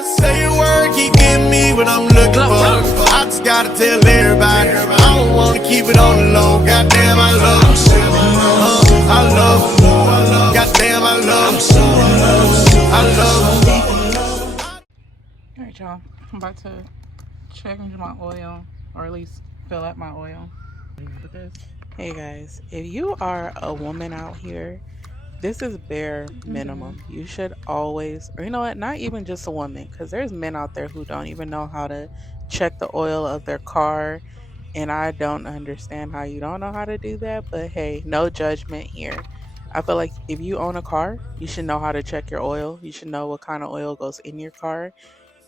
gotta say a word, keep getting me what I'm looking for. I just gotta tell everybody, I don't wanna keep it on the low. Goddamn, I love I love goddamn, I love All right, y'all. I'm about to change my oil, or at least fill up my oil. Hey guys, if you are a woman out here, this is bare minimum. You should always, or you know what, not even just a woman, because there's men out there who don't even know how to check the oil of their car. And I don't understand how you don't know how to do that, but hey, no judgment here. I feel like if you own a car, you should know how to check your oil. You should know what kind of oil goes in your car,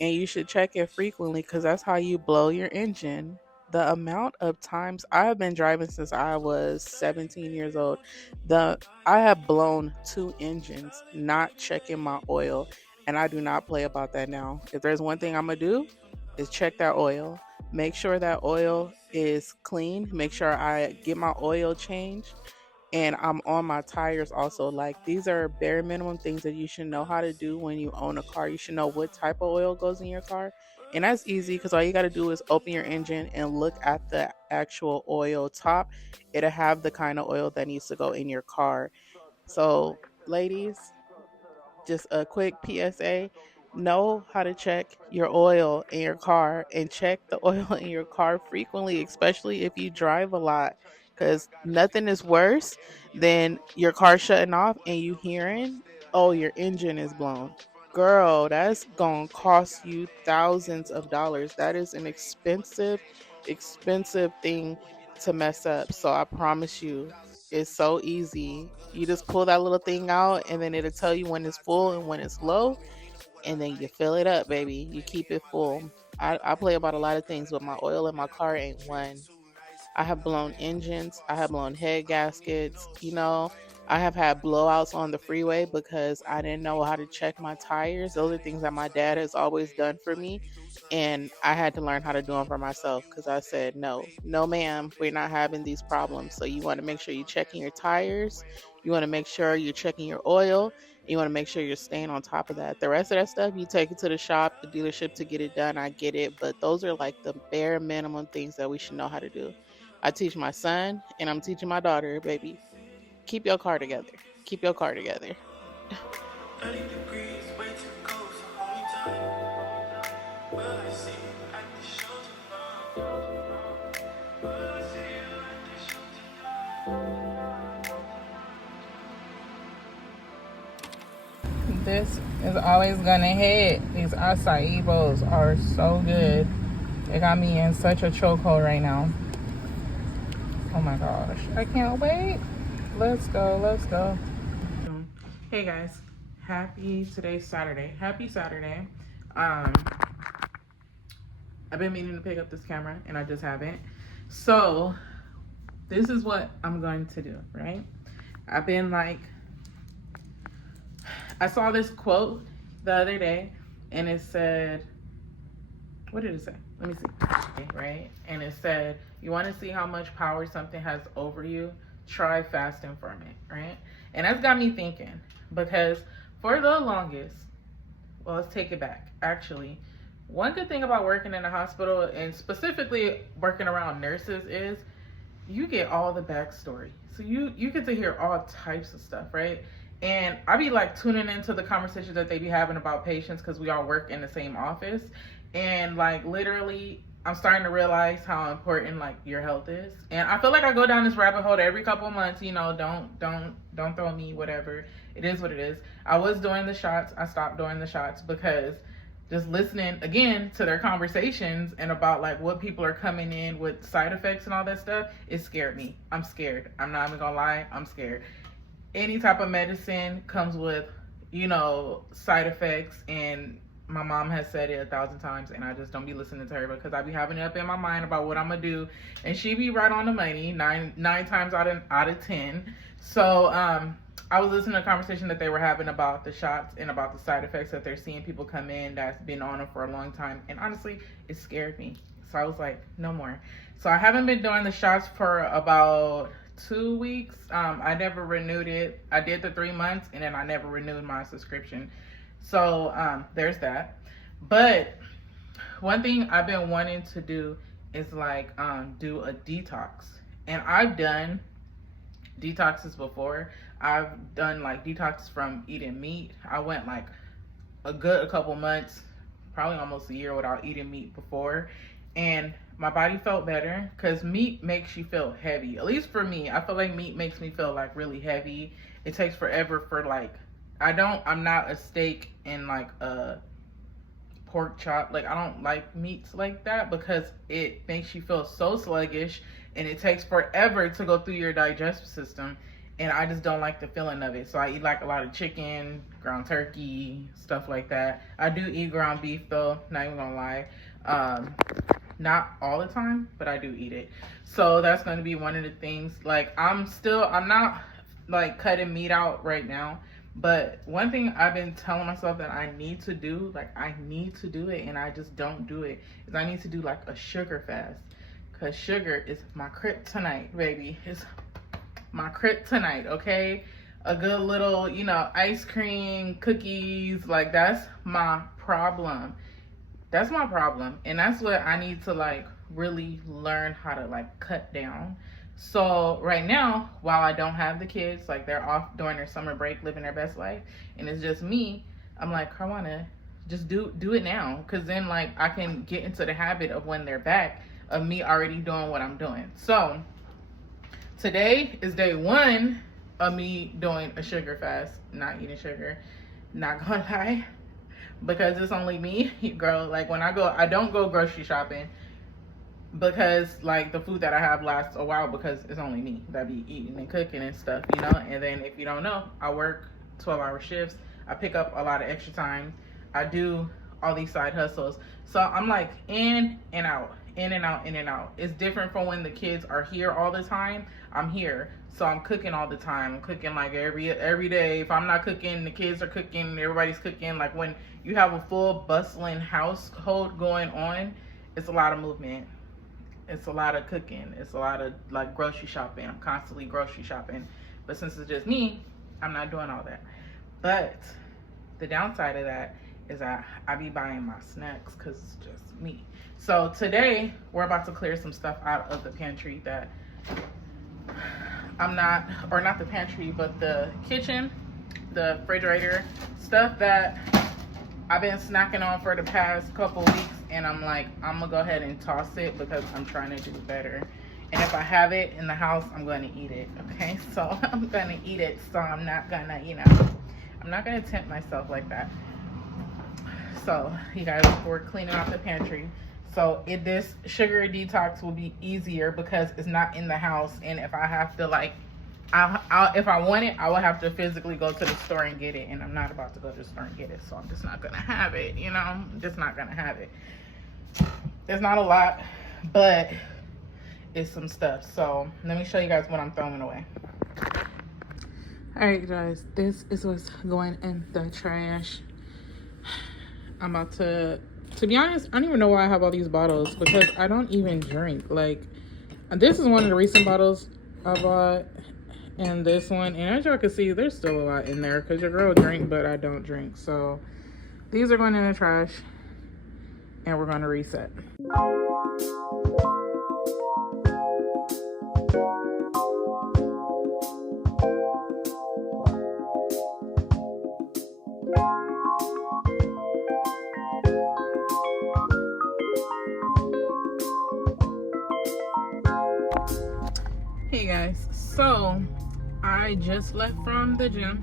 and you should check it frequently because that's how you blow your engine. The amount of times I have been driving since I was 17 years old, the I have blown 2 engines not checking my oil, and I do not play about that now. If there's one thing I'm gonna do, is check that oil. Make sure that oil is clean. Make sure I get my oil changed, and I'm on my tires also. Like, these are bare minimum things that you should know how to do when you own a car. You should know what type of oil goes in your car. And that's easy because all you got to do is open your engine and look at the actual oil top. It'll have the kind of oil that needs to go in your car. So, ladies, just a quick PSA: know how to check your oil in your car, and check the oil in your car frequently, especially if you drive a lot. Because nothing is worse than your car shutting off and you hearing, oh, your engine is blown. Girl, that's gonna cost you thousands of dollars. That is an expensive thing to mess up. So I promise you, it's so easy. You just pull that little thing out, and then it'll tell you when it's full and when it's low, and then you fill it up, baby. You keep it full. I play about a lot of things, but my oil in my car ain't one. I have blown engines, I have blown head gaskets, I have had blowouts on the freeway because I didn't know how to check my tires. Those are things that my dad has always done for me, and I had to learn how to do them for myself because I said, no, no, ma'am, we're not having these problems. So you want to make sure you're checking your tires, you want to make sure you're checking your oil, you want to make sure you're staying on top of that. The rest of that stuff, you take it to the shop, the dealership to get it done. I get it, but those are like the bare minimum things that we should know how to do. I teach my son and I'm teaching my daughter, baby. Keep your car together. Keep your car together. This is always gonna hit. These acai bowls are so good. They got me in such a chokehold right now. Oh my gosh, I can't wait. Let's go, let's go. Hey guys, today's Saturday. Happy Saturday. I've been meaning to pick up this camera and I just haven't. So this is what I'm going to do, right? I saw this quote the other day and it said, what did it say? Let me see. Right? And it said, you want to see how much power something has over you? Try fasting from it, right? And that's got me thinking, because for the longest, well, let's take it back. Actually, one good thing about working in a hospital, and specifically working around nurses, is you get all the backstory. So you get to hear all types of stuff, right? And I be like tuning into the conversations that they be having about patients because we all work in the same office. And like literally, I'm starting to realize how important like your health is. And I feel like I go down this rabbit hole every couple of months. Don't throw me, whatever. It is what it is. I was doing the shots. I stopped doing the shots because just listening again to their conversations and about like what people are coming in with side effects and all that stuff, it scared me. I'm scared. I'm not even gonna lie. I'm scared. Any type of medicine comes with, side effects, and my mom has said it 1,000 times, and I just don't be listening to her because I be having it up in my mind about what I'm gonna do, and she be right on the money nine times out of 10. So I was listening to a conversation that they were having about the shots and about the side effects that they're seeing people come in that's been on them for a long time, and honestly, it scared me. So I was like, no more. So I haven't been doing the shots for about 2 weeks. I never renewed it. I did the 3 months and then I never renewed my subscription. So there's that. But one thing I've been wanting to do is like do a detox. And I've done detoxes before. I've done like detox from eating meat. I went like a couple months, probably almost a year without eating meat before, and my body felt better because meat makes you feel heavy. At least for me, I feel like meat makes me feel like really heavy. It takes forever for like, I'm not a steak and like a pork chop. Like, I don't like meats like that because it makes you feel so sluggish and it takes forever to go through your digestive system, and I just don't like the feeling of it. So I eat like a lot of chicken, ground turkey, stuff like that. I do eat ground beef though, not even gonna lie. Not all the time, but I do eat it. So that's gonna be one of the things. Like, I'm not like cutting meat out right now, but one thing I've been telling myself that I need to do, like I need to do it and I just don't do it, is I need to do like a sugar fast. Cause sugar is my kryptonite, baby. It's my kryptonite, okay? A good little, ice cream, cookies, like that's my problem. That's my problem. And that's what I need to like really learn how to like cut down. So right now, while I don't have the kids, like they're off during their summer break, living their best life, and it's just me, I'm like, Carwana, just do it now. Cause then like I can get into the habit of when they're back of me already doing what I'm doing. So today is day 1 of me doing a sugar fast, not eating sugar, not gonna lie, because it's only me, girl. Like when I don't go grocery shopping because like the food that I have lasts a while because it's only me that be eating and cooking and stuff, and then if you don't know, I work 12-hour shifts. I pick up a lot of extra time. I do all these side hustles. So I'm like in and out, in and out, in and out. It's different from when the kids are here all the time. I'm here, so I'm cooking all the time. I'm cooking like every day. If I'm not cooking, the kids are cooking, everybody's cooking. Like when you have a full bustling household going on, it's a lot of movement. It's a lot of cooking. It's a lot of like grocery shopping. I'm constantly grocery shopping. But since it's just me, I'm not doing all that. But the downside of that is that I be buying my snacks because it's just me. So today we're about to clear some stuff out of the pantry that not the pantry, but the kitchen, the refrigerator, stuff that I've been snacking on for the past couple weeks, and I'm like, I'm gonna go ahead and toss it because I'm trying to do better. And if I have it in the house, I'm gonna eat it, okay? So I'm gonna eat it, so I'm not gonna, I'm not gonna tempt myself like that. So you guys, we're cleaning out the pantry. So this sugar detox will be easier because it's not in the house. And if I have to like, if I want it, I will have to physically go to the store and get it. And I'm not about to go to the store and get it. So I'm just not going to have it, I'm just not going to have it. There's not a lot, but it's some stuff. So let me show you guys what I'm throwing away. All right, guys, this is what's going in the trash. I'm about to be honest, I don't even know why I have all these bottles because I don't even drink. Like, this is one of the recent bottles I bought, and this one, and as y'all can see, there's still a lot in there because your girl drink, but I don't drink. So these are going in the trash, and we're going to reset. Hey guys, so I just left from the gym.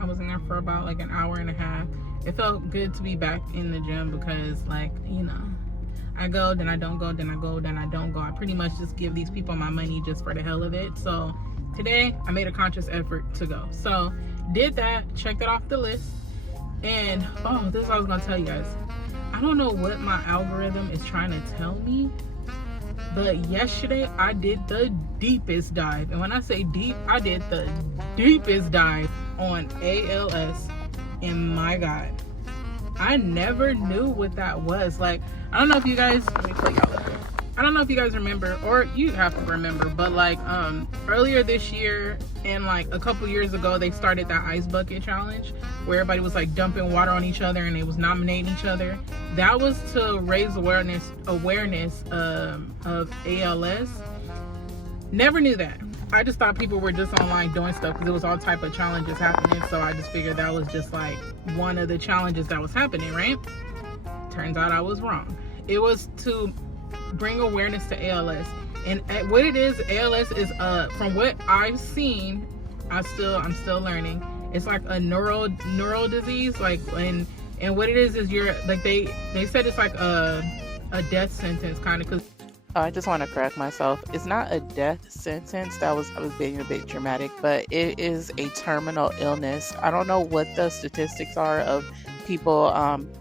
I was in there for about like an hour and a half. It felt good to be back in the gym because, like, I go, then I don't go, then I go, then I don't go. I pretty much just give these people my money just for the hell of it. So today I made a conscious effort to go. So did that, checked it off the list, and oh, this is what I was gonna tell you guys. I don't know what my algorithm is trying to tell me, but yesterday I did the deepest dive. And when I say deep, I did the deepest dive on ALS. And my God, I never knew what that was. Like, I don't know if you guys, let me tell y'all. I don't know if you guys remember, or you have to remember, but like earlier this year and like a couple years ago, they started that ice bucket challenge where everybody was like dumping water on each other and they was nominating each other. That was to raise awareness of ALS. Never knew that. I just thought people were just online doing stuff because it was all type of challenges happening. So I just figured that was just like one of the challenges that was happening, right? Turns out I was wrong. It was to bring awareness to ALS. And what it is, ALS is from what I've seen, I'm still learning. It's like a neural disease, like and what it is you're like they said it's like a death sentence kind of. Cause I just want to correct myself. It's not a death sentence. I was being a bit dramatic, but it is a terminal illness. I don't know what the statistics are of people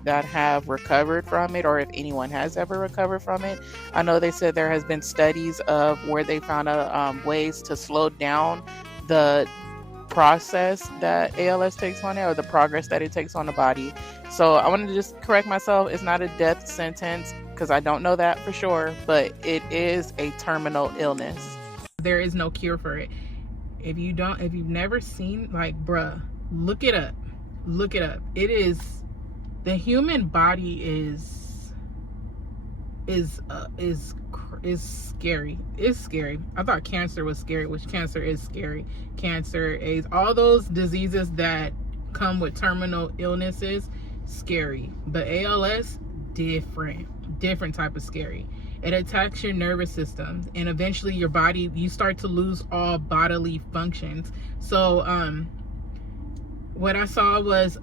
that have recovered from it, or if anyone has ever recovered from it. I know they said there has been studies of where they found ways to slow down the process that ALS takes on it, or the progress that it takes on the body. So I wanted to just correct myself. It's not a death sentence because I don't know that for sure, but it is a terminal illness. There is no cure for it. If you've never seen, like, bruh, look it up. It is, the human body is scary. It's scary. I thought cancer was scary, which cancer is scary. Cancer, AIDS, all those diseases that come with terminal illnesses, scary. But ALS, different type of scary. It attacks your nervous system, and eventually your body, you start to lose all bodily functions. So what I saw was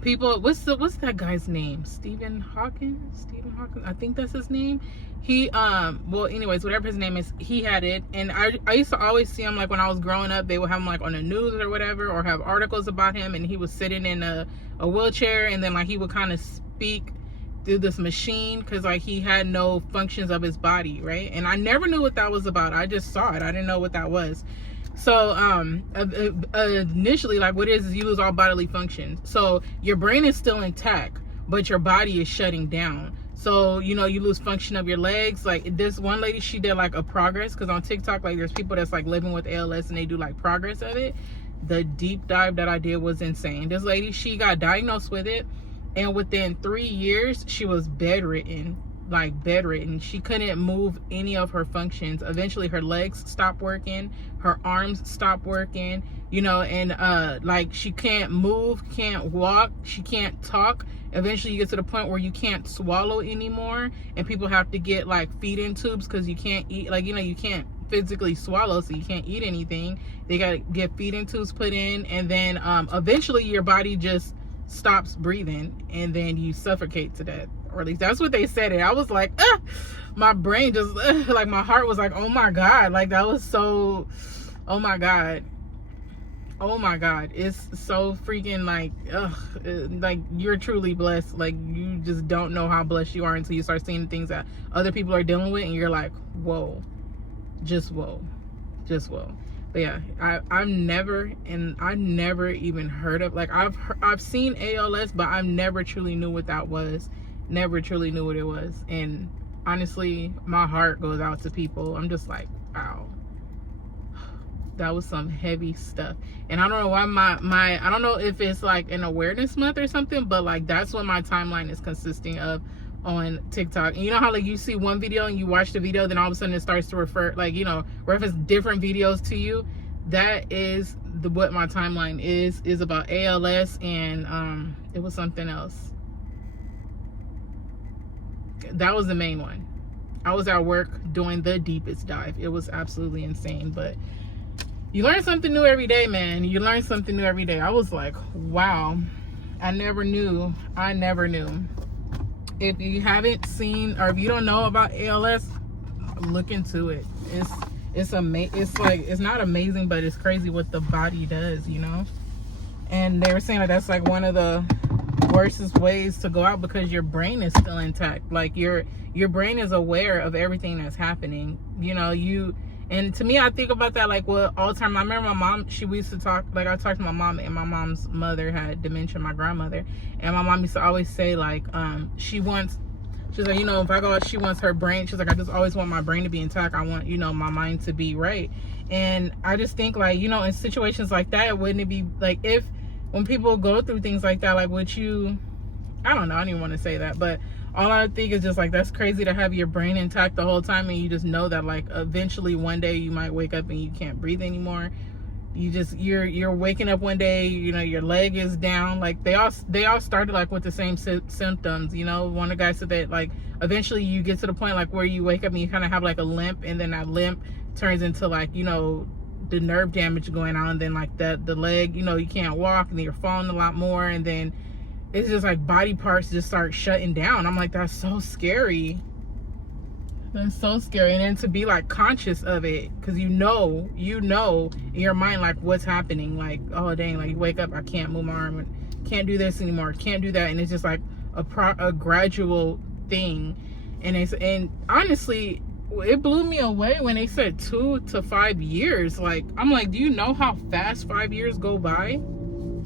people, what's that guy's name? Stephen Hawking, I think that's his name. He well, anyways, whatever his name is, he had it. And I used to always see him, like when I was growing up, they would have him like on the news or whatever, or have articles about him, and he was sitting in a wheelchair, and then like he would kind of speak through this machine because like he had no functions of his body, right? And I never knew what that was about. I just saw it. I didn't know what that was. So initially, like, what it is you lose all bodily functions. So your brain is still intact, but your body is shutting down. So, you know, you lose function of your legs. Like this one lady, she did like a progress, because on TikTok, like there's people that's like living with ALS and they do like progress of it. The deep dive that I did was insane. This lady, she got diagnosed with it, and within 3 years she was bedridden. She couldn't move any of her functions. Eventually her legs stopped working, her arms stopped working, you know, and like she can't move, can't walk, she can't talk. Eventually you get to the point where you can't swallow anymore, and people have to get like feeding tubes because you can't eat, like, you know, you can't physically swallow, so you can't eat anything. They got to get feeding tubes put in, and then eventually your body just stops breathing, and then you suffocate to death. Or at least that's what they said. And I was like, my brain just, like my heart was like, oh my God. Like that was so, oh my God. It's so freaking like, like you're truly blessed. Like you just don't know how blessed you are until you start seeing the things that other people are dealing with. And you're like, whoa, just whoa. But yeah, I never even heard of, like I've seen ALS, but I never truly knew what that was. Never truly knew what it was. And honestly, my heart goes out to people. I'm just like, wow, that was some heavy stuff. And I don't know why I don't know if it's like an awareness month or something, but like that's what my timeline is consisting of on TikTok. And you know how like you see one video and you watch the video, then all of a sudden it starts to refer, like, you know, reference different videos to you. That is what my timeline is about ALS, and it was something else. That was the main one. I was at work doing the deepest dive. It was absolutely insane, but you learn something new every day, man. You learn something new every day. I was like, wow, I never knew. If you haven't seen, or if you don't know about ALS, look into it. It's like, it's not amazing, but it's crazy what the body does, you know? And they were saying that that's like one of the worstest ways to go out, because your brain is still intact. Like your brain is aware of everything that's happening, you know. And to me, I think about that like, well, all the time. I remember my mom, we used to talk, like I talked to my mom, and my mom's mother had dementia, my grandmother, and my mom used to always say like, she wants, She's like, you know, if I go out, she wants her brain. She's like, I just always want my brain to be intact. I want, you know, my mind to be right. And I just think, like, you know, in situations like that, wouldn't it be like, if when people go through things like that, like, would you, I don't know, I don't even want to say that, but all I think is just like, that's crazy to have your brain intact the whole time, and you just know that, like, eventually one day you might wake up and you can't breathe anymore. You just, you're waking up one day, you know, your leg is down. Like, they all started like with the same symptoms, you know. One of the guys said that, like, eventually you get to the point like where you wake up and you kind of have like a limp, and then that limp turns into, like, you know, the nerve damage going on, and then like the leg, you know, you can't walk, and then you're falling a lot more, and then it's just like body parts just start shutting down. I'm like, that's so scary. That's so scary. And then to be like conscious of it, because you know in your mind like what's happening, like, oh dang, like you wake up, I can't move my arm, can't do this anymore, can't do that, and it's just like a gradual thing. And honestly, it blew me away when they said 2 to 5 years. Like, I'm like, do you know how fast 5 years go by?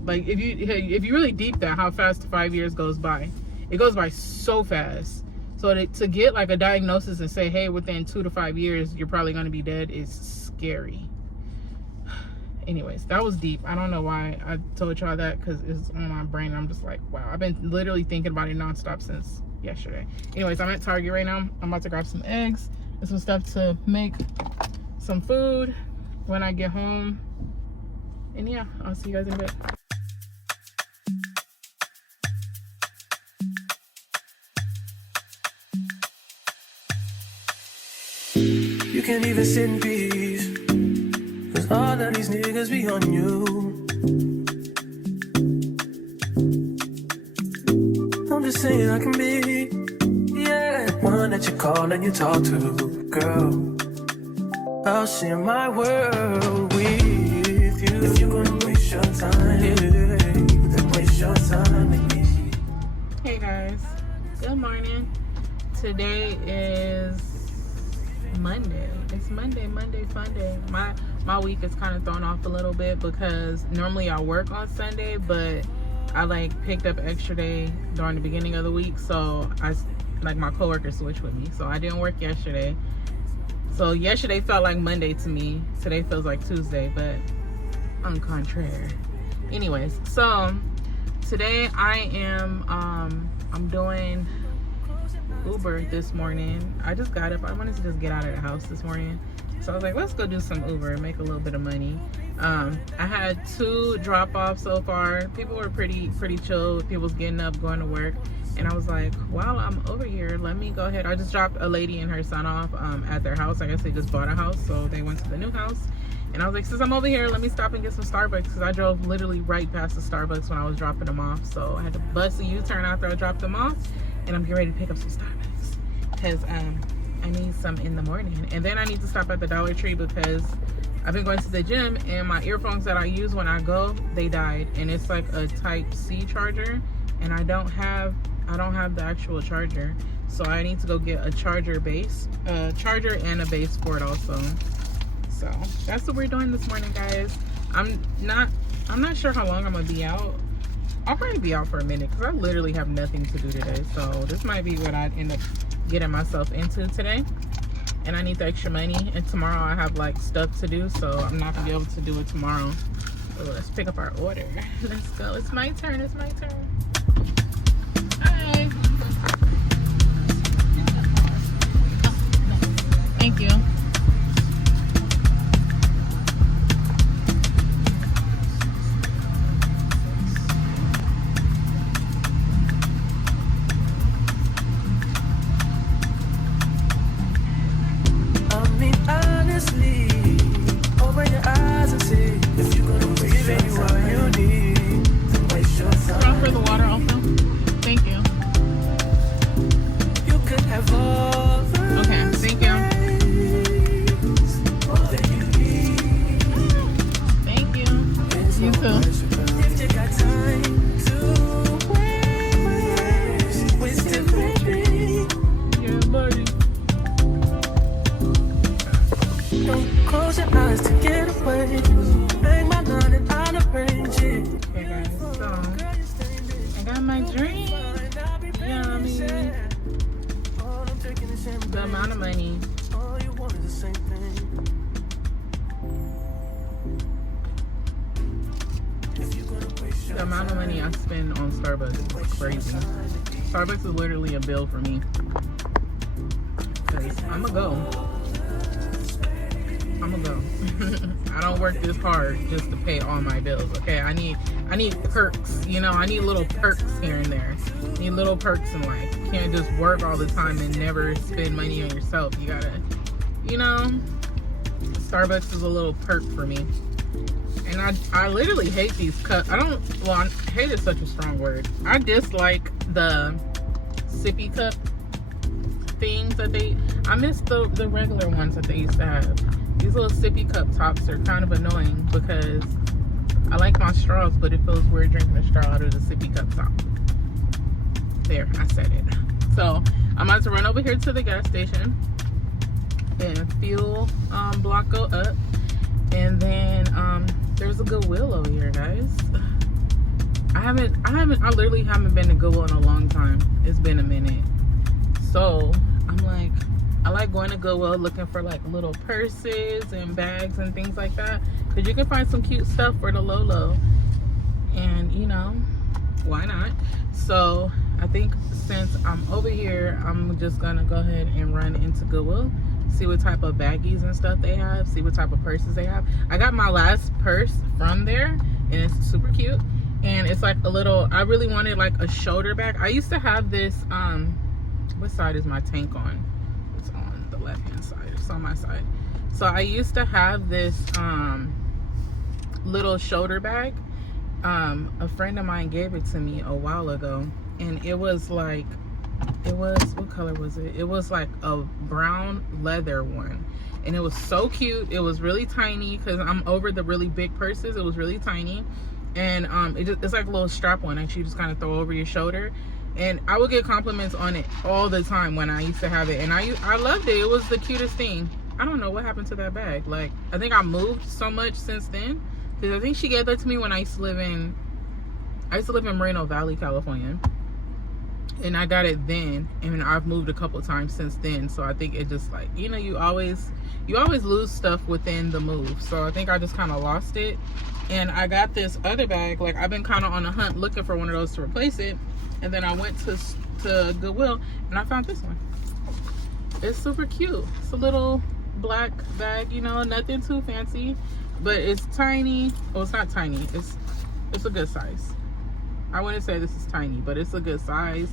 Like, if you really deep that, how fast 5 years goes by, it goes by so fast. So to get like a diagnosis and say, hey, within 2 to 5 years you're probably going to be dead, is scary. Anyways, that was deep. I don't know why I told y'all that, because it's on my brain. I'm just like, wow, I've been literally thinking about it nonstop since yesterday. Anyways, I'm at Target right now. I'm about to grab some eggs and some stuff to make some food when I get home. And yeah, I'll see you guys in a bit. You can't even sit in peace, 'cause all of these niggas be on you. I'm just saying I can be, yeah, one that you call and you talk to, girl. I'll share my world with you. If you're gonna waste your time, then waste your time with me. Hey guys, good morning. Today is Monday. It's Monday fun day. My week is kind of thrown off a little bit because normally I work on Sunday, but I like picked up extra day during the beginning of the week, so my coworker switched with me, so I didn't work yesterday. So yesterday felt like Monday to me. Today feels like Tuesday, but on contraire. Anyways, so today I am I'm doing Uber this morning. I just got up. I wanted to just get out of the house this morning, so I was like, let's go do some Uber, make a little bit of money. I had 2 drop-offs so far. People were pretty chill. People was getting up, going to work, and I was like, while I'm over here, let me go ahead. I just dropped a lady and her son off at their house. I guess they just bought a house, so they went to the new house. And I was like, since I'm over here, let me stop and get some Starbucks, because I drove literally right past the Starbucks when I was dropping them off. So I had to bust a U-turn after I dropped them off, and I'm getting ready to pick up some Starbucks because I need some in the morning. And then I need to stop at the Dollar Tree because I've been going to the gym, and my earphones that I use when I go, they died. And it's like a Type-C charger, and I don't have the actual charger. So I need to go get a charger and a base for it also. So that's what we're doing this morning, guys. I'm not sure how long I'm gonna be out. I'll probably be out for a minute because I literally have nothing to do today. So this might be what I'd end up getting myself into today. And I need the extra money. And tomorrow I have like stuff to do, so I'm not gonna be able to do it tomorrow. So let's pick up our order. Let's go. It's my turn. It's my turn. Hi. Thank you. Open your eyes and see if you're gonna give anyone you need. Waste your time. For the water also. of money. The amount of money I spend on Starbucks is crazy. Starbucks is literally a bill for me. Cause I'ma go. I don't work this hard just to pay all my bills. Okay, I need perks. You know, I need little perks here and there. I need little perks in life. You can't just work all the time and never spend money on yourself. You gotta, you know, Starbucks is a little perk for me. And I literally hate these cups. Hate is such a strong word. I dislike the sippy cup things that I miss the regular ones that they used to have. These little sippy cup tops are kind of annoying because I like my straws, but it feels weird drinking a straw out of the sippy cup top. There, I said it. So I'm about to run over here to the gas station and fuel block go up, and then there's a Goodwill over here, guys. I literally haven't been to Goodwill in a long time. It's been a minute. So I'm like, I like going to Goodwill looking for like little purses and bags and things like that, because you can find some cute stuff for the low. And you know, why not? So I think since I'm over here, I'm just gonna go ahead and run into Goodwill, see what type of baggies and stuff they have, see what type of purses they have. I got my last purse from there and it's super cute, and it's like a little, I really wanted like a shoulder bag. I used to have this what side is my tank on? It's on the left hand side. It's on my side. So I used to have this little shoulder bag. A friend of mine gave it to me a while ago, and it was like, what color was it? It was like a brown leather one, and it was so cute. It was really tiny because I'm over the really big purses. It was really tiny, and it's like a little strap one that you just kind of throw over your shoulder. And I would get compliments on it all the time when I used to have it, and I loved it. It was the cutest thing. I don't know what happened to that bag. Like, I think I moved so much since then, because I think she gave that to me when I used to live in Moreno Valley, California. And I got it then, and I've moved a couple times since then. So I think it just, like, you know, you always lose stuff within the move. So I think I just kind of lost it. And I got this other bag. Like, I've been kind of on a hunt looking for one of those to replace it. And then I went to Goodwill and I found this one. It's super cute. It's a little black bag, you know, nothing too fancy, but it's tiny. Well, it's not tiny. It's a good size. I wouldn't say this is tiny, but it's a good size.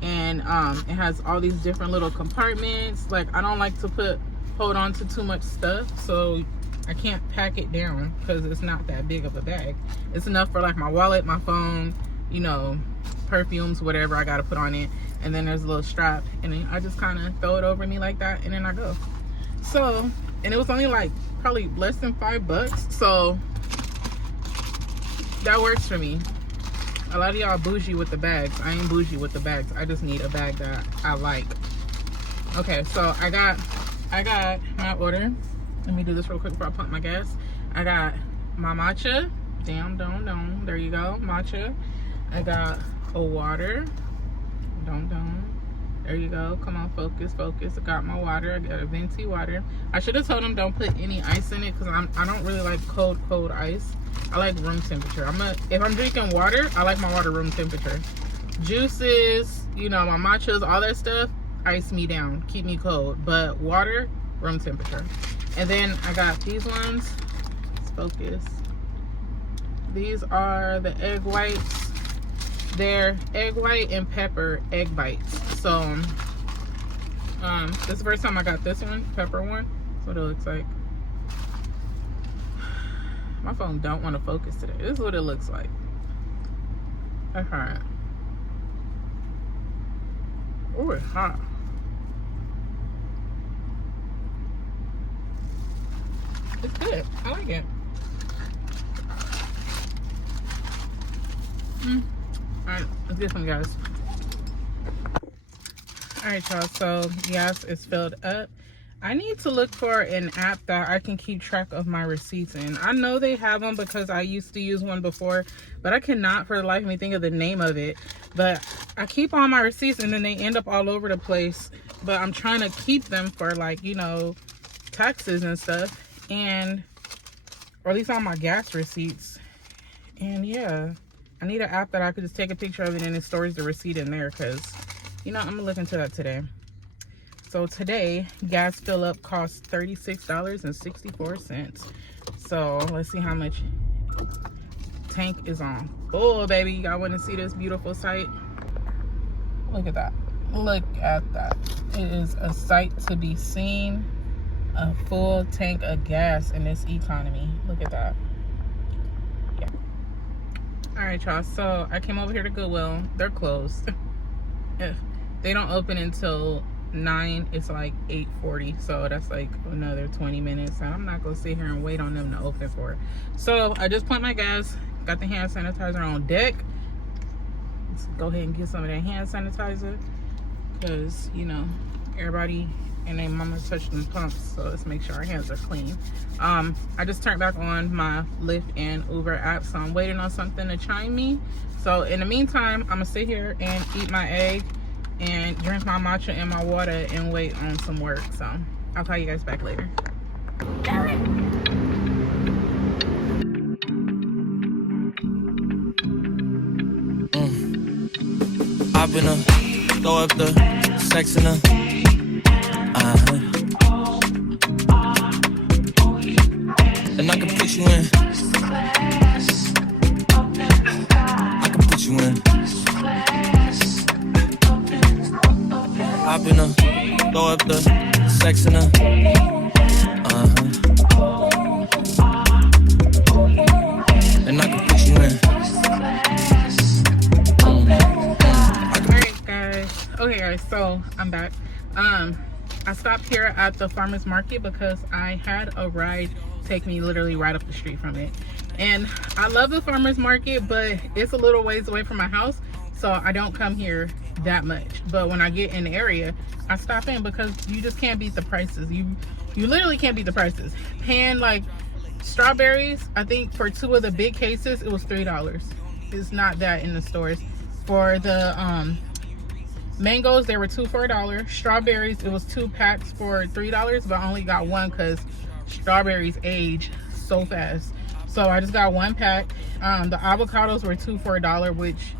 And it has all these different little compartments. Like, I don't like to hold on to too much stuff, so I can't pack it down because it's not that big of a bag. It's enough for like my wallet, my phone, you know, perfumes, whatever I gotta put on it. And then there's a little strap, and then I just kind of throw it over me like that, and then I go. So, and it was only like probably less than $5, so that works for me. A lot of y'all bougie with the bags. I ain't bougie with the bags. I just need a bag that I like. Okay, so I got my order. Let me do this real quick before I pump my gas. I got my matcha. Damn, there you go, matcha. I got a water. There you go. Come on, focus. I got my water. I got a venti water. I should have told them don't put any ice in it, because I don't really like cold ice. I like room temperature. If I'm drinking water, I like my water room temperature. Juices, you know, my matchas, all that stuff, ice me down, keep me cold. But water, room temperature. And then I got these ones. Let's focus. These are the egg whites. They're egg white and pepper egg bites. So this is the first time I got this one, pepper one. That's what it looks like. My phone don't want to focus today. This is what it looks like. Okay. Oh, it's hot. It's good. I like it. Alright, let's get some gas. Alright, y'all. So gas is filled up. I need to look for an app that I can keep track of my receipts in. I know they have them because I used to use one before, but I cannot for the life of me think of the name of it. But I keep all my receipts and then they end up all over the place. But I'm trying to keep them for, like, you know, taxes and stuff, and or at least on my gas receipts. And yeah, I need an app that I could just take a picture of it and it stores the receipt in there, because, you know, I'm gonna look into that today. So today, gas fill up costs $36.64. So let's see how much tank is on. Oh, baby, y'all want to see this beautiful sight? Look at that. Look at that. It is a sight to be seen. A full tank of gas in this economy. Look at that. Yeah. All right, y'all. So I came over here to Goodwill. They're closed. They don't open until 9. It's like 8:40, so that's like another 20 minutes, and I'm not gonna sit here and wait on them to open for it. So I just pumped my gas, got the hand sanitizer on deck. Let's go ahead and get some of that hand sanitizer, because, you know, everybody and their mama touched them pumps, so let's make sure our hands are clean. I just turned back on my Lyft and Uber app, so I'm waiting on something to chime me. So in the meantime, I'm gonna sit here and eat my egg and drink my matcha and my water and wait on some work. So I'll call you guys back later. I've been throw up the sex in and I can put you in. I can put you in. I've been throw up the sex in and I can put you in. Alright guys. Okay guys, so I'm back. I stopped here at the farmer's market because I had a ride take me literally right up the street from it. And I love the farmer's market, but it's a little ways away from my house, so I don't come here that much. But when I get in the area, I stop in because you just can't beat the prices. You literally can't beat the prices. Paying like strawberries, I think for 2 of the big cases it was $3. It's not that in the stores. For the mangoes, they were 2 for $1. Strawberries, it was 2 packs for $3, but I only got 1 because strawberries age so fast. So I just got 1 pack. The avocados were 2 for $1, which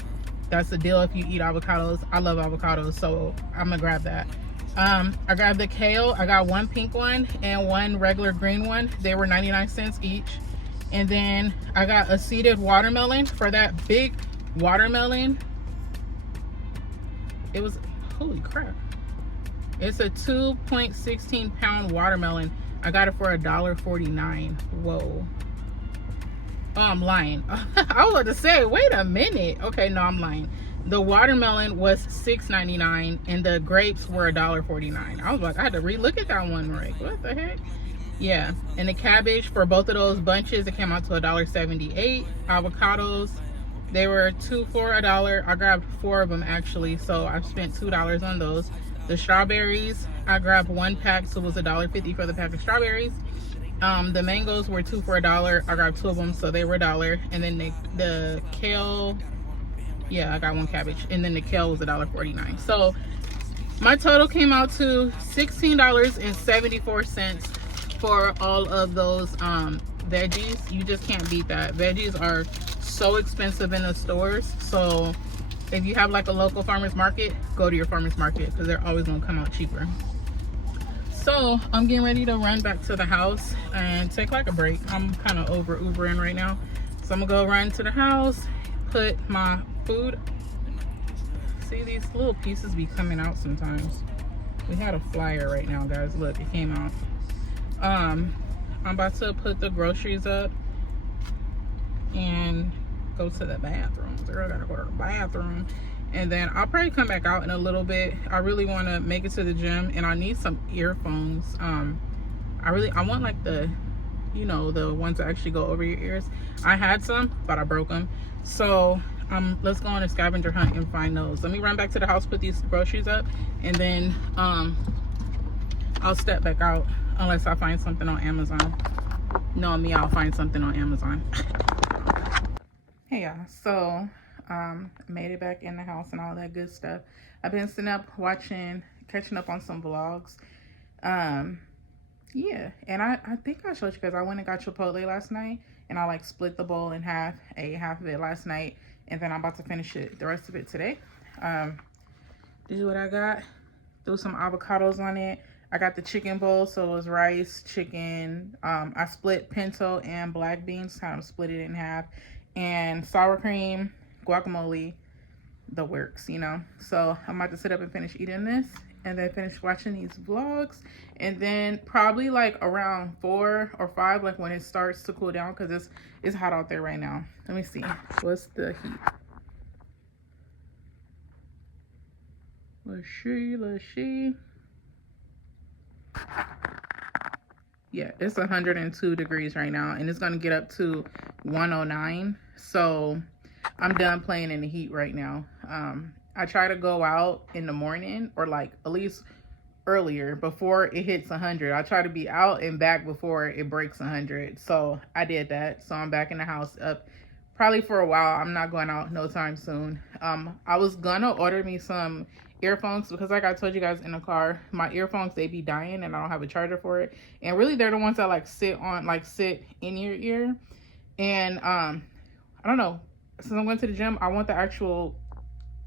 that's a deal if you eat avocados. I love avocados, so I'm gonna grab that. I grabbed the kale. I got 1 pink one and 1 regular green one. They were 99 cents each. And then I got a seeded watermelon. For that big watermelon, it was, holy crap, it's a 2.16 pound watermelon. I got it for $1.49. Whoa. Oh, I'm lying. I was about to say, wait a minute. Okay, no, I'm lying. The watermelon was $6.99 and the grapes were $1.49. I was like, I had to re-look at that one, right? What the heck? Yeah. And the cabbage for both of those bunches, it came out to $1.78. Avocados, they were 2 for $1. I grabbed 4 of them actually, so I spent $2 on those. The strawberries, I grabbed 1 pack, so it was $1.50 for the pack of strawberries. The mangoes were 2 for $1. I grabbed 2 of them, so they were $1. And then the kale, yeah, I got 1 cabbage, and then the kale was $1.49. So my total came out to $16.74 for all of those veggies. You just can't beat that. Veggies are so expensive in the stores, so if you have like a local farmer's market, go to your farmer's market because they're always gonna come out cheaper. So I'm getting ready to run back to the house and take like a break. I'm kind of over Ubering right now, so I'm gonna go run to the house, put my food. See, these little pieces be coming out sometimes. We had a flyer right now, guys. Look, it came out. I'm about to put the groceries up and go to the bathroom. Girl, I gotta go to the bathroom, and then I'll probably come back out in a little bit. I really want to make it to the gym, and I need some earphones. I want like the, you know, the ones that actually go over your ears. I had some, but I broke them. So let's go on a scavenger hunt and find those. Let me run back to the house, put these groceries up, and then I'll I'll step back out unless I find something on Amazon. Knowing me, I'll find something on Amazon. Hey y'all, so made it back in the house and all that good stuff. I've been sitting up catching up on some vlogs. Yeah, and I think I showed you guys I went and got Chipotle last night, and I like split the bowl in half, ate half of it last night, and then I'm about to finish the rest of it today. This is what I got. Threw some avocados on it. I got the chicken bowl, so it was rice, chicken. I split pinto and black beans, kind of split it in half, and sour cream, guacamole, the works, you know. So I'm about to sit up and finish eating this, and then finish watching these vlogs, and then probably like around 4 or 5, like when it starts to cool down, because it's hot out there right now. Let me see, what's the heat? Let's see. Yeah, it's 102 degrees right now, and it's gonna get up to 109. So I'm done playing in the heat right now. I try to go out in the morning, or like at least earlier before it hits 100. I try to be out and back before it breaks 100. So I did that. So I'm back in the house up probably for a while. I'm not going out no time soon. I was gonna order me some earphones, because like I told you guys in the car, my earphones, they be dying and I don't have a charger for it. And really they're the ones that like sit in your ear. And I don't know, since I'm going to the gym, I want the actual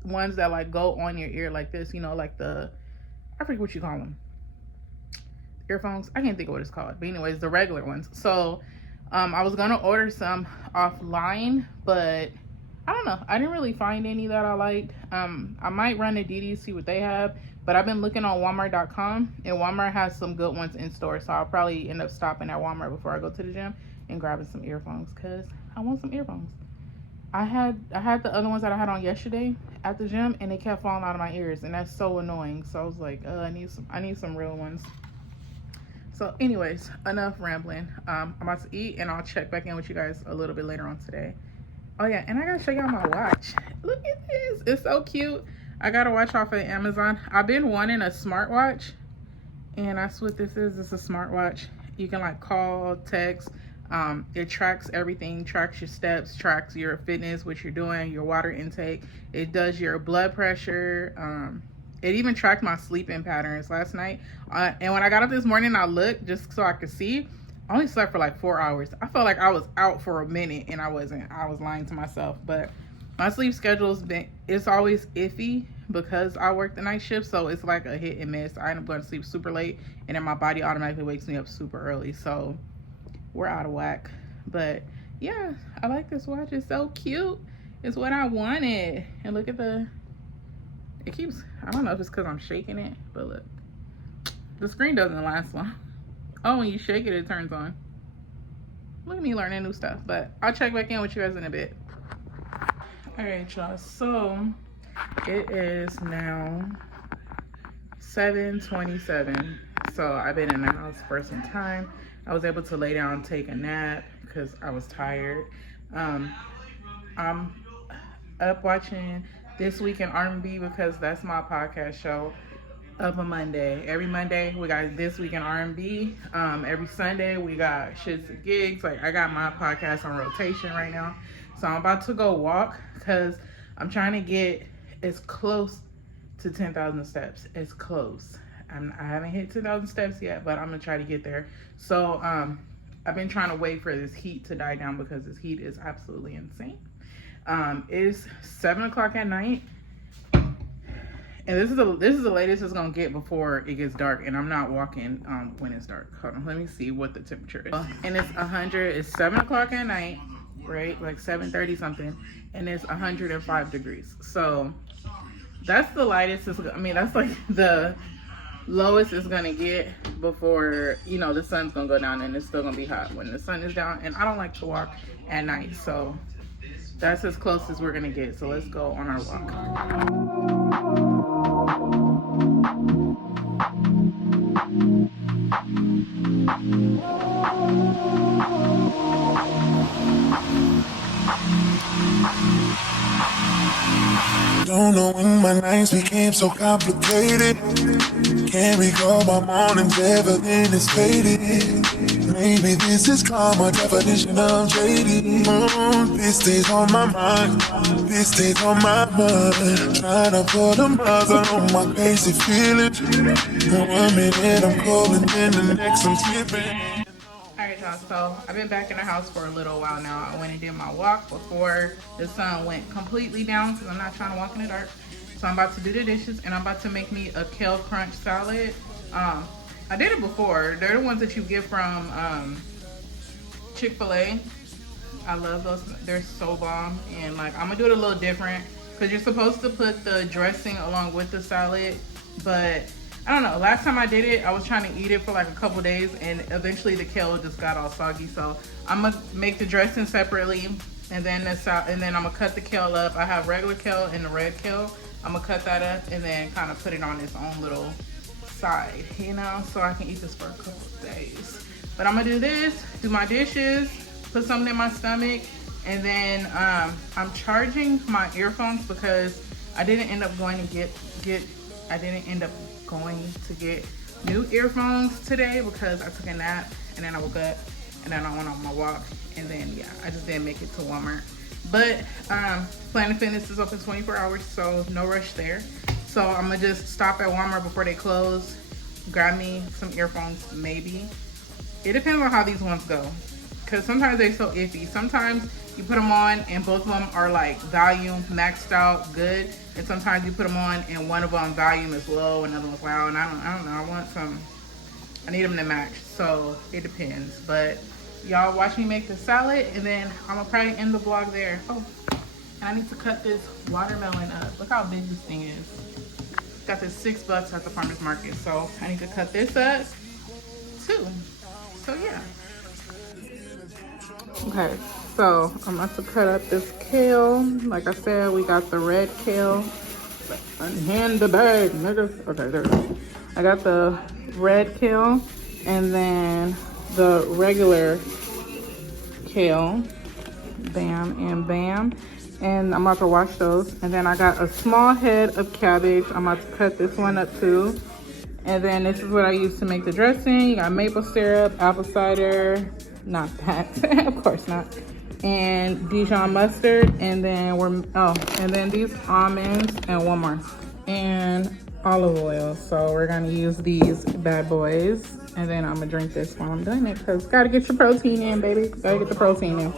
ones that like go on your ear like this, you know, like I forget what you call them, earphones. I can't think of what it's called, but anyways, the regular ones. So I was gonna order some offline, but I don't know, I didn't really find any that I liked. I might run to DD, see what they have, but I've been looking on Walmart.com, and Walmart has some good ones in store, so I'll probably end up stopping at Walmart before I go to the gym and grabbing some earphones, because I want some earphones. I had the other ones that I had on yesterday at the gym, and they kept falling out of my ears, and that's so annoying. So I was like, I need some real ones. So anyways, enough rambling. I'm about to eat, and I'll check back in with you guys a little bit later on today. Oh yeah, and I gotta show y'all my watch. Look at this, it's so cute. I got a watch off of Amazon. I've been wanting a smartwatch, and that's what this is. It's a smartwatch. You can like call, text. It tracks everything, tracks your steps, tracks your fitness, what you're doing, your water intake. It does your blood pressure. It even tracked my sleeping patterns last night. And when I got up this morning, I looked just so I could see. I only slept for like 4 hours. I felt like I was out for a minute, and I wasn't. I was lying to myself. But my sleep schedule's it's always iffy because I work the night shift, so it's like a hit and miss. I end up going to sleep super late, and then my body automatically wakes me up super early. So we're out of whack. But yeah, I like this watch. It's so cute. It's what I wanted. And look at it keeps, I don't know if it's because I'm shaking it, but look, the screen doesn't last long. Oh, when you shake it, it turns on. Look at me learning new stuff. But I'll check back in with you guys in a bit. All right, y'all, so it is now 7:27. So I've been in the house for some time. I was able to lay down and take a nap because I was tired. I'm up watching This Week in R&B because that's my podcast show up on Monday. Every Monday we got This Week in R&B. Every Sunday we got Shits and Gigs. Like, I got my podcast on rotation right now. So I'm about to go walk because I'm trying to get as close to 10,000 steps. As close. I haven't hit 10,000 steps yet, but I'm gonna try to get there. So I've been trying to wait for this heat to die down because this heat is absolutely insane. It's 7 o'clock at night, and this is the latest it's gonna get before it gets dark. And I'm not walking when it's dark. Hold on, let me see what the temperature is. And it's 100. It's 7 o'clock at night, right? Like 7:30 something, and it's 105 degrees. So that's the lightest. That's like the lowest it's gonna get before, you know, the sun's gonna go down, and it's still gonna be hot when the sun is down. And I don't like to walk at night, so that's as close as we're gonna get. So let's go on our walk. Don't know when my nights became so complicated. Can't recall my mornings, everything is faded. Maybe this is karma, definition of jaded. This stays on my mind, this stays on my mind. Trying to put a muzzle on my crazy feelings. One minute I'm cold and then the next I'm slipping. Alright y'all, so I've been back in the house for a little while now. I went and did my walk before the sun went completely down because I'm not trying to walk in the dark. So I'm about to do the dishes and I'm about to make me a kale crunch salad. I did it before. They're the ones that you get from Chick-fil-A. I love those. They're so bomb. And like I'm gonna do it a little different because you're supposed to put the dressing along with the salad, but I don't know. Last time I did it, I was trying to eat it for like a couple days and eventually the kale just got all soggy. So I'm gonna make the dressing separately and then I'm gonna cut the kale up. I have regular kale and the red kale. I'm gonna cut that up and then kind of put it on its own little side, you know, so I can eat this for a couple of days. But I'm gonna do this, do my dishes, put something in my stomach, and then I'm charging my earphones because I didn't end up going to get new earphones today because I took a nap and then I woke up and then I went on my walk and then yeah, I just didn't make it to Walmart. But Planet Fitness is open 24 hours, so no rush there. So I'm gonna just stop at Walmart before they close, grab me some earphones maybe. It depends on how these ones go, because sometimes they're so iffy. Sometimes you put them on and both of them are like volume maxed out good, and sometimes you put them on and one of them volume is low and another one's loud, and I don't know, I need them to match, so it depends. But y'all watch me make the salad and then I'm gonna probably end the vlog there. Oh, and I need to cut this watermelon up. Look how big this thing is. Got this $6 at the farmer's market, so I need to cut this up too. So yeah. Okay, so I'm about to cut up this kale. Like I said, we got the red kale. Unhand the bag, niggas. Okay, there it is. I got the red kale and then the regular kale. Bam and bam. And I'm about to wash those. And then I got a small head of cabbage. I'm about to cut this one up too. And then this is what I use to make the dressing. You got maple syrup, apple cider, not that, of course not. And Dijon mustard, and then these almonds, and one more. And olive oil. So we're gonna use these bad boys. And then I'm gonna drink this while I'm doing it, because gotta get your protein in, baby. Gotta get the protein in.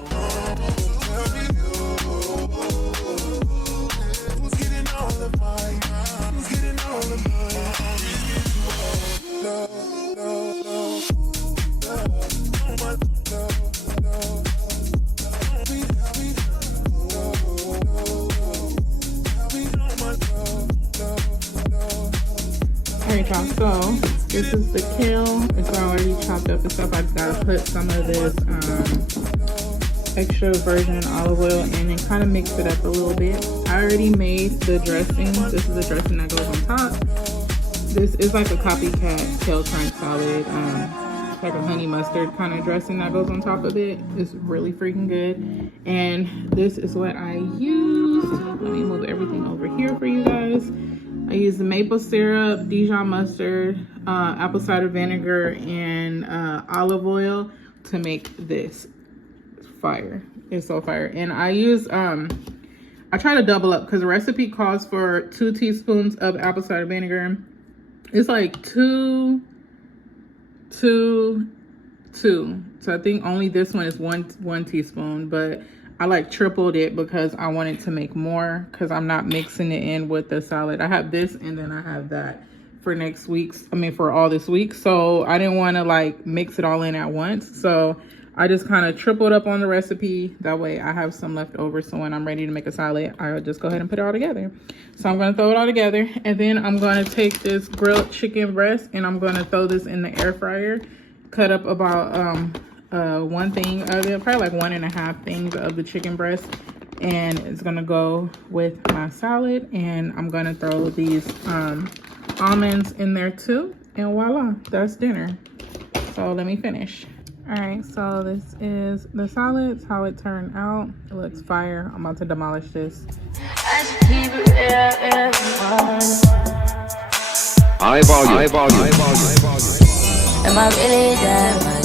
Alright y'all, so this is the kale. It's already chopped up and stuff. I just gotta put some of this extra virgin olive oil in and kind of mix it up a little bit. I already made the dressing. This is the dressing that goes on top. This is like a copycat kale crunch salad. It's like a honey mustard kind of dressing that goes on top of it. It's really freaking good. And this is what I used. Let me move everything over here for you guys. I used the maple syrup, Dijon mustard, apple cider vinegar, and olive oil to make this. It's fire. It's so fire. And I use, I try to double up because the recipe calls for 2 teaspoons of apple cider vinegar. It's like two. So I think only this one is one teaspoon, but I like tripled it because I wanted to make more, because I'm not mixing it in with the salad. I have this and then I have that for for all this week. So I didn't want to like mix it all in at once. So I just kind of tripled up on the recipe. That way I have some left over. So when I'm ready to make a salad, I'll just go ahead and put it all together. So I'm going to throw it all together. And then I'm going to take this grilled chicken breast and I'm going to throw this in the air fryer. Cut up about one thing of it, probably like 1.5 things of the chicken breast, and it's gonna go with my salad. And I'm gonna throw these almonds in there too, and voila, that's dinner. So let me finish. All right, so this is the salad. It's how it turned out. It looks fire. I'm about to demolish this. I just keep it real, real. High volume. Am I really that much?